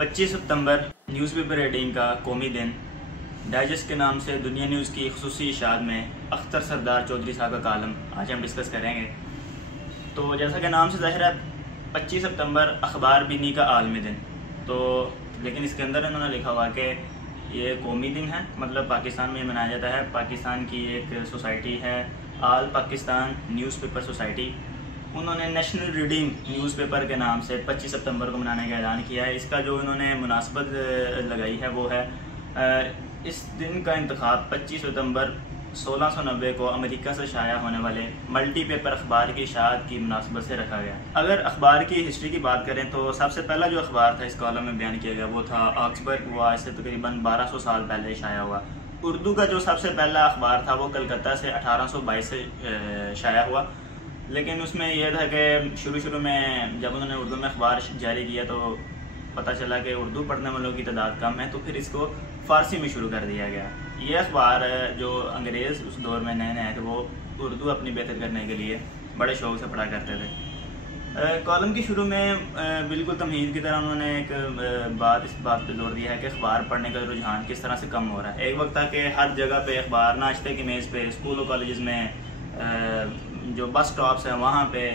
25 सितंबर newspaper reading का कौमी दिन डाइजेस्ट के नाम से दुनिया न्यूज़ की खुसूसी इशात में अख्तर सरदार चौधरी साहब का कालम आज हम डिस्कस करेंगे। तो जैसा कि नाम से ज़ाहिर है 25 सितंबर अखबार बीनी का आलमी दिन, तो लेकिन इसके अंदर इन्होंने लिखा हुआ कि ये कौमी दिन है, मतलब पाकिस्तान में मनाया जाता है। पाकिस्तान की एक सोसाइटी है आल पाकिस्तान न्यूज़पेपर सोसाइटी, उन्होंने नेशनल रीडिंग न्यूज़पेपर के नाम से 25 सितंबर को मनाने का ऐलान किया है। इसका जो इन्होंने मुनासबत लगाई है वो है इस दिन का इंतखाब 25 सितंबर 1690 को अमेरिका से शाया होने वाले मल्टी पेपर अखबार की इशाअत की मुनासबत से रखा गया। अगर अखबार की हिस्ट्री की बात करें तो सबसे पहला जो अखबार था इस कॉलम में बयान किया गया वो था ऑक्सबर्ग, वो आज से तकरीबन 1200 साल पहले शाया हुआ। उर्दू का जो सबसे पहला अखबार था वो कलकत्ता से 1822 से शाया हुआ, लेकिन उसमें यह था कि शुरू में जब उन्होंने उर्दू में अखबार जारी किया तो पता चला कि उर्दू पढ़ने वालों की तादाद कम है, तो फिर इसको फ़ारसी में शुरू कर दिया गया। ये अखबार जो अंग्रेज़ उस दौर में नए आए थे वो उर्दू अपनी बेहतर करने के लिए बड़े शौक़ से पढ़ा करते थे। कॉलम की शुरू में बिल्कुल तमहीद की तरह उन्होंने एक इस बात पे जोर दिया है कि अखबार पढ़ने का रुझान किस तरह से कम हो रहा है। एक वक्त था कि हर जगह पे अखबार, नाश्ते की मेज़ पे, स्कूल और कॉलेज में, जो बस स्टॉप्स हैं वहाँ पे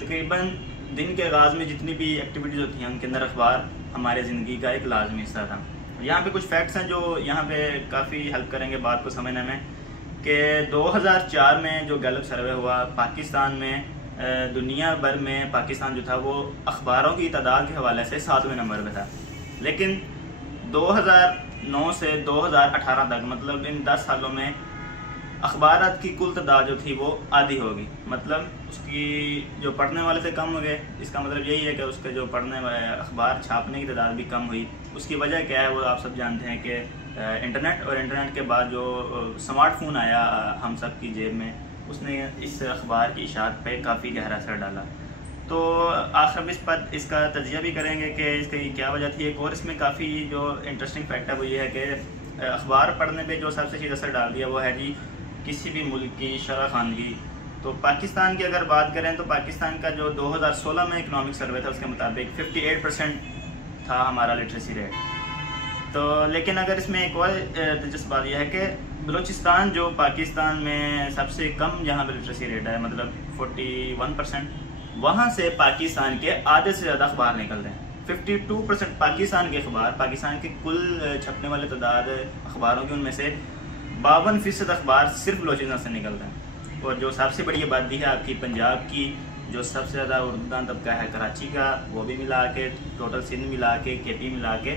तकरीबन दिन के आगाज़ में जितनी भी एक्टिविटीज़ होती हैं उनके अंदर अखबार हमारे ज़िंदगी का एक लाजमी हिस्सा था। यहाँ पे कुछ फैक्ट्स हैं जो यहाँ पे काफ़ी हेल्प करेंगे बात को समझने में कि 2004 में जो गैलप सर्वे हुआ पाकिस्तान में, दुनिया भर में पाकिस्तान जो था वो अखबारों की तादाद के हवाले से 7वें नंबर पे था, लेकिन 2009 से 2018 तक, मतलब इन 10 सालों में अखबारात की कुल तादाद जो थी वो आधी होगी, मतलब उसकी जो पढ़ने वाले थे कम हो गए। इसका मतलब यही है कि उसके जो पढ़ने वाले अखबार छापने की तादाद भी कम हुई। उसकी वजह क्या है वो आप सब जानते हैं कि इंटरनेट, और इंटरनेट के बाद जो स्मार्टफोन आया हम सब की जेब में, उसने इस अखबार की इशाअत पे काफ़ी गहरा असर डाला। तो आखिर में इस पर इसका तजिया भी करेंगे कि इसकी क्या वजह थी। एक और इसमें काफ़ी जो इंटरेस्टिंग फैक्ट है वो ये है कि अखबार पढ़ने पे जो सबसे ज़्यादा असर डाल दिया वो है जी किसी भी मुल्क की शरह खानगी। तो पाकिस्तान की अगर बात करें तो पाकिस्तान का जो 2016 में इकनॉमिक सर्वे था उसके मुताबिक 58% था हमारा लिटरेसी रेट। तो लेकिन अगर इसमें एक और दिलचस्प बात यह है कि बलूचिस्तान जो पाकिस्तान में सबसे कम जहाँ पर लिटरेसी रेट है, मतलब 41%, वहाँ से पाकिस्तान के आधे से ज़्यादा अखबार निकलते हैं। 52% पाकिस्तान के अखबार, पाकिस्तान के कुल छपने वाले तादाद अखबारों की उनमें से 52% अखबार सिर्फ बलूचिस्तान से निकलते हैं। और जो सबसे बड़ी आबादी है आपकी पंजाब की, जो सबसे ज़्यादा उर्दूदान तबका है कराची का, वो भी मिला के टोटल सिंध मिला के, केपी मिला के,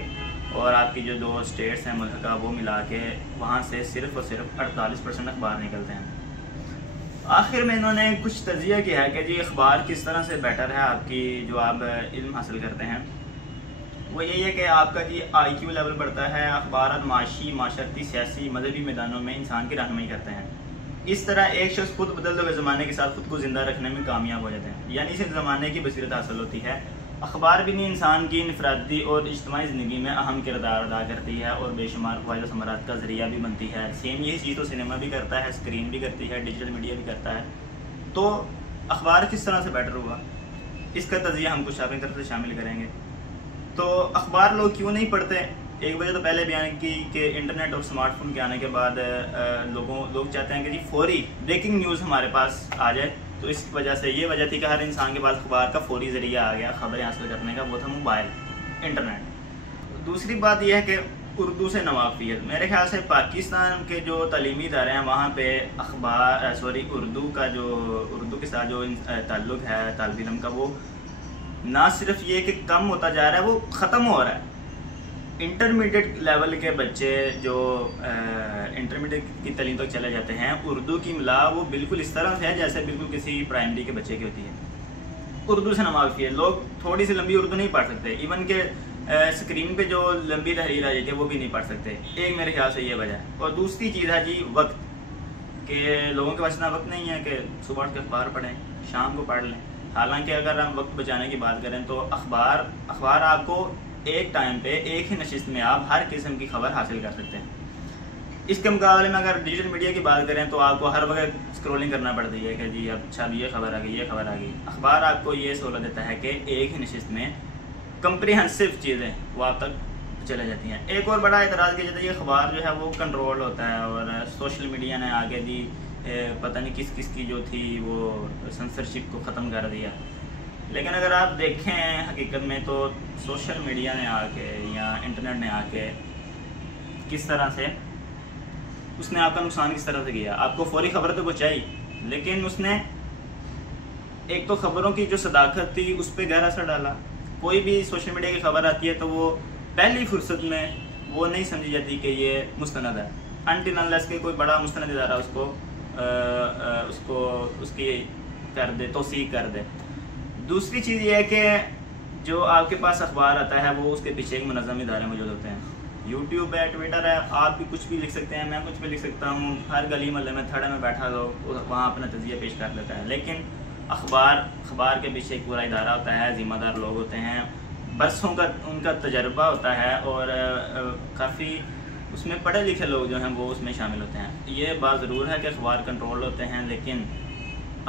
और आपकी जो 2 स्टेट्स हैं मुल्क का वो मिला के, वहाँ से सिर्फ और सिर्फ 48% अखबार निकलते हैं। आखिर में इन्होंने कुछ तजिया किया है कि जी अखबार किस तरह से बेटर है आपकी जो आप इल्म हासिल करते हैं। वो यही है कि आपका जी IQ लेवल बढ़ता है। अखबार माशी, माशरती, सियासी, मजहबी मैदानों में इंसान की रहनुमाई करते हैं। इस तरह एक शख्स खुद बदलते हुए ज़माने के साथ खुद को ज़िंदा रखने में कामयाब हो जाते हैं, यानी इस ज़माने की बसीरत हासिल होती है। अखबार भी नहीं इंसान की इनफरादी और इज्तिमाई ज़िंदगी में अहम किरदार अदा करती है और बेशुमार फ़ायदा समारात का ज़रिया भी बनती है। सेम यही चीज़ तो सिनेमा भी करता है, स्क्रीन भी करती है, डिजिटल मीडिया भी करता है। तो अखबार किस तरह से बेटर हुआ इसका तजिया हम कुछ अपनी तरफ से शामिल करेंगे। तो अखबार लोग क्यों नहीं पढ़ते? एक वजह तो पहले बयान की कि इंटरनेट और स्मार्टफोन के आने के बाद लोग चाहते हैं कि जी फौरी ब्रेकिंग न्यूज़ हमारे पास आ जाए। तो इस वजह से ये वजह थी कि हर इंसान के पास अखबार का फौरी ज़रिया आ गया खबरें हासिल करने का, वो था मोबाइल, इंटरनेट। दूसरी बात यह है कि उर्दू से नवाफियत, मेरे ख्याल से पाकिस्तान के जो तालीमी इदारे हैं वहाँ पे उर्दू के साथ जो ताल्लुक़ है तालिब इल्म का, वो ना सिर्फ ये कि कम होता जा रहा है, वो ख़त्म हो रहा है। इंटरमीडिएट लेवल के बच्चे जो इंटरमीडिएट की तालीम तक चले जाते हैं, उर्दू की मिला वो बिल्कुल इस तरह से है जैसे बिल्कुल किसी प्राइमरी के बच्चे की होती है। उर्दू से नवाफी है, लोग थोड़ी सी लंबी उर्दू नहीं पढ़ सकते, इवन के स्क्रीन पे जो लंबी तहरीर आ जाती है वो भी नहीं पढ़ सकते। एक मेरे ख्याल से ये वजह है। और दूसरी चीज़ है जी वक्त, के लोगों के पास इतना वक्त नहीं है कि सुबह उठ के अखबार पढ़ें, शाम को पढ़ लें। हालांकि अगर हम वक्त बचाने की बात करें तो अखबार आपको एक टाइम पे एक ही नशिस्त में आप हर किस्म की खबर हासिल कर सकते हैं। इसके मुकाबले में अगर डिजिटल मीडिया की बात करें तो आपको हर वक्त स्क्रॉलिंग करना पड़ती है कि जी अच्छा ये खबर आ गई, ये खबर आ गई। अखबार आपको ये सहूलत देता है कि एक ही नशिस्त में कम्प्रिहेंसिव चीज़ें वो आप तक चले जाती हैं। एक और बड़ा एतराज़ किया जाता है, ये अखबार जो है वो कंट्रोल होता है और सोशल मीडिया ने आगे दी पता नहीं किस किस की जो थी वो सेंसरशिप को ख़त्म कर दिया। लेकिन अगर आप देखें हकीकत में तो सोशल मीडिया ने आके या इंटरनेट ने आके किस तरह से उसने आपका नुकसान किस तरह से किया। आपको फौरी खबर तो पहुँचाई, लेकिन उसने एक तो खबरों की जो सदाकत थी उस पर गहरा असर डाला। कोई भी सोशल मीडिया की खबर आती है तो वो पहली फुर्सत में वो नहीं समझी जाती कि ये मुस्तनद है, अनटिल अनलेस के कोई बड़ा मुस्तनद इदारा उसको उसकी कर दे, तौसीक कर दे। दूसरी चीज़ ये है कि जो आपके पास अखबार आता है वो उसके पीछे एक मुनज़्ज़म इदारे मौजूद होते हैं। यूट्यूब है, ट्विटर है, आप भी कुछ भी लिख सकते हैं, मैं कुछ भी लिख सकता हूँ, हर गली मोहल्ले में थड़े में बैठा लो वहाँ अपना तज़िया पेश कर देता है। लेकिन अखबार के पीछे एक पूरा इदारा होता है, ज़िम्मेदार लोग होते हैं, बरसों का उनका तजर्बा होता है और काफ़ी उसमें पढ़े लिखे लोग जो हैं वो उसमें शामिल होते हैं। ये बात ज़रूर है कि अखबार कंट्रोल होते हैं, लेकिन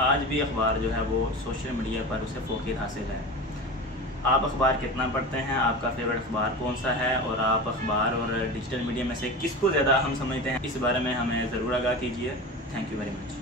आज भी अखबार जो है वो सोशल मीडिया पर उसे फ़ोक़ियत हासिल है। आप अखबार कितना पढ़ते हैं, आपका फेवरेट अखबार कौन सा है, और आप अखबार और डिजिटल मीडिया में से किसको ज़्यादा अहम समझते हैं, इस बारे में हमें ज़रूर आगाह कीजिए। Thank you very much.